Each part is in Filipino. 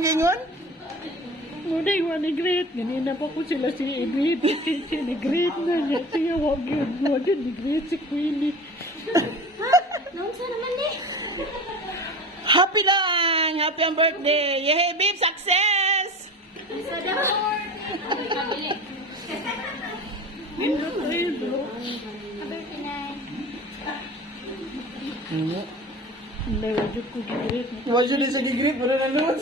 mong gingon? Muna yung great. Ganina pa ko sila si Edith. Si great na niya. Siya wag yun. Wag yun ni great si Queenie. Noon sa naman eh. Happy lang! Happy ang birthday! Yay, babe! Success! Sa dahon. Kabili. Nindot na yun, bro. Kabili pinay. Hindi, wag yun ko great. Wag yun din sa gigrip. Wala na lood.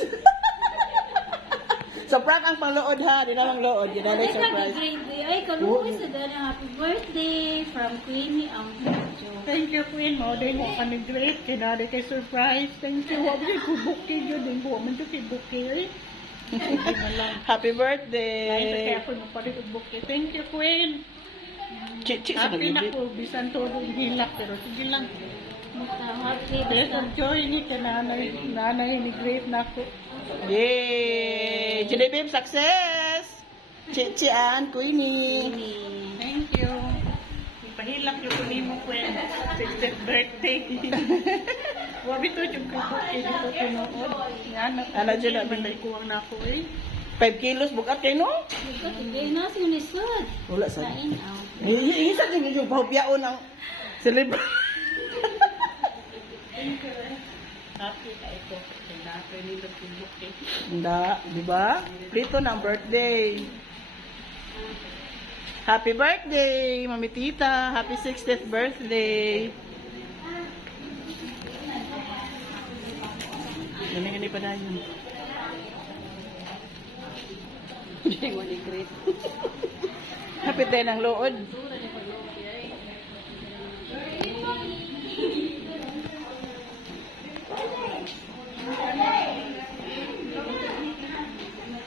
So, prank ang panglood ha. Di na lang lood. Yun na lang surprise. Ay, kalukoy sa dahon. Happy birthday from Queenie ang Joe. Thank you, Queen. Mauday mo ka ni great. Kinari kay surprise. Thank you. Wag yun ko bouquet yun. Din po. Man yun kay bouquet. Sige na lang. Happy Ay, sa kaya birthday! ako napalit ang bouquet. Thank you, Queen. Chi sa Happy na nagigit. po. Bisan todo yung hilak. Pero sige lang. Happy Best basta. of joy ni kananay. Nanay ni great na ako. Yay! Judy, babe! Success! Chi and Queenie! Thank you. Ipahilak yung kunin mo, Queen. 60th birthday. Wabi to yung kabuki dito tinood. Yan. Ano dyan na, Manday kuwang na ako eh. 5 kilos bugat kayo, no? Hindi na sinisod. Wala sa... Kain aw. Isa din yung pahupyaon ng celebration. Happy ka ito. Happy nito yung buki. Hindi, di ba? Prito ng birthday. Happy birthday, Mami Tita. Happy 60th birthday. Gani pa na yun. Hindi mo ni great. Happy day ng lood.